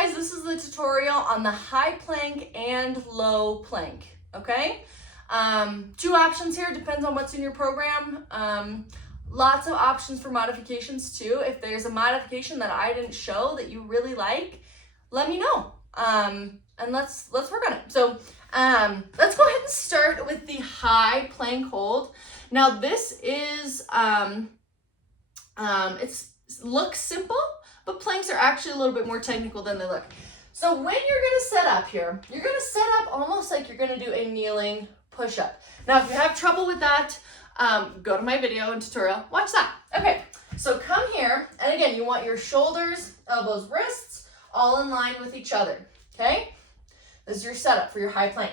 guys, this is the tutorial on the high plank and low plank, okay? Two options here, depends on what's in your program. Lots of options for modifications too. If there's a modification that I didn't show that you really like, let me know. And let's work on it. So let's go ahead and start with the high plank hold. Now this is, it looks simple, but planks are actually a little bit more technical than they look. So when you're gonna set up here, you're gonna set up almost like you're gonna do a kneeling push-up. Now, if you have trouble with that, go to my video and tutorial, watch that. Okay, so come here, and again, you want your shoulders, elbows, wrists, all in line with each other, okay? This is your setup for your high plank.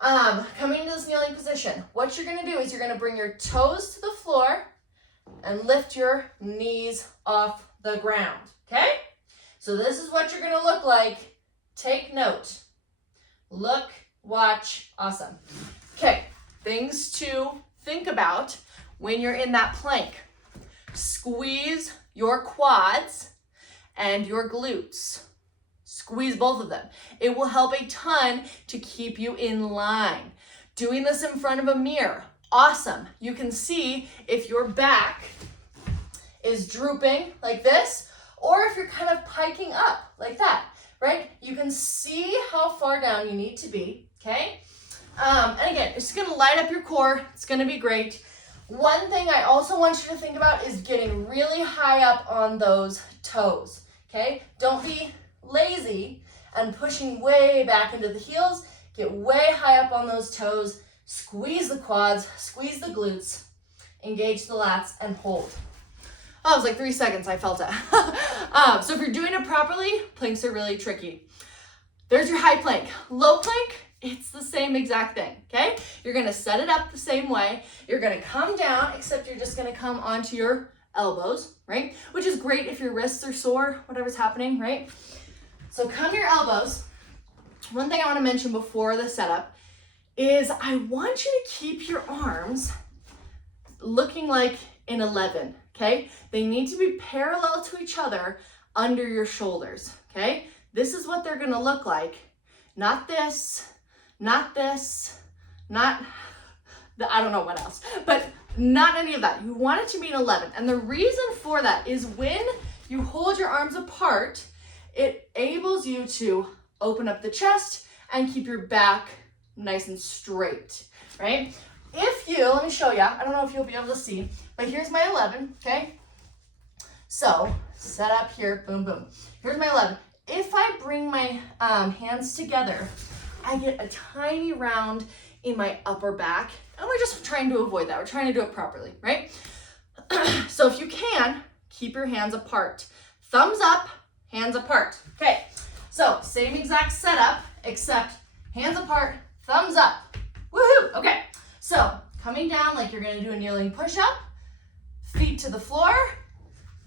Coming into this kneeling position, what you're gonna do is you're gonna bring your toes to the floor and lift your knees off the ground, okay? So this is what you're gonna look like. Take note. Look, watch, awesome. Okay, things to think about when you're in that plank. Squeeze your quads and your glutes. Squeeze both of them. It will help a ton to keep you in line. Doing this in front of a mirror, awesome. You can see if your back is drooping like this, or if you're kind of piking up like that, right? You can see how far down you need to be, okay? And again, it's gonna light up your core. It's gonna be great. One thing I also want you to think about is getting really high up on those toes, okay? Don't be lazy and pushing way back into the heels. Get way high up on those toes. Squeeze the quads, squeeze the glutes, engage the lats, and hold. Oh, it was like 3 seconds, I felt it. So if you're doing it properly, planks are really tricky. There's your high plank. Low plank, it's the same exact thing, okay? You're gonna set it up the same way. You're gonna come down, except you're just gonna come onto your elbows, right? Which is great if your wrists are sore, whatever's happening, right? So come to your elbows. One thing I wanna mention before the setup is I want you to keep your arms looking like an 11, okay? They need to be parallel to each other under your shoulders, okay? This is what they're gonna look like. Not this, not this, not, I don't know what else, but not any of that. You want it to be an 11. And the reason for that is when you hold your arms apart, it enables you to open up the chest and keep your back nice and straight, right? If you, let me show you, I don't know if you'll be able to see, but here's my 11, okay? So, set up here, boom, boom. Here's my 11. If I bring my hands together, I get a tiny round in my upper back, and we're just trying to avoid that. We're trying to do it properly, right? So if you can, keep your hands apart. Thumbs up, hands apart. Okay, so same exact setup, except hands apart, thumbs up. Woohoo! Okay, so coming down like you're gonna do a kneeling push-up, feet to the floor,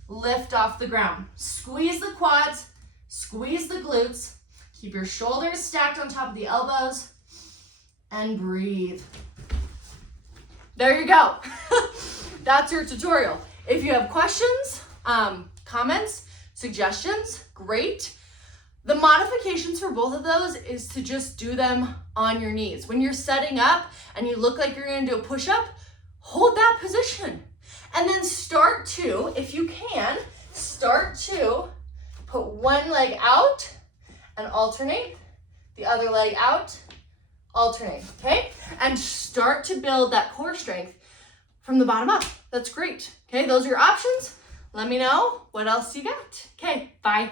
lift off the ground. Squeeze the quads, squeeze the glutes, keep your shoulders stacked on top of the elbows, and breathe. There you go. That's your tutorial. If you have questions, comments, suggestions, great. The modifications for both of those is to just do them on your knees. When you're setting up and you look like you're gonna do a push-up, hold that position. And then start to, if you can, start to put one leg out and alternate, the other leg out, alternate, okay? And start to build that core strength from the bottom up. That's great, okay? Those are your options. Let me know what else you got. Okay, bye.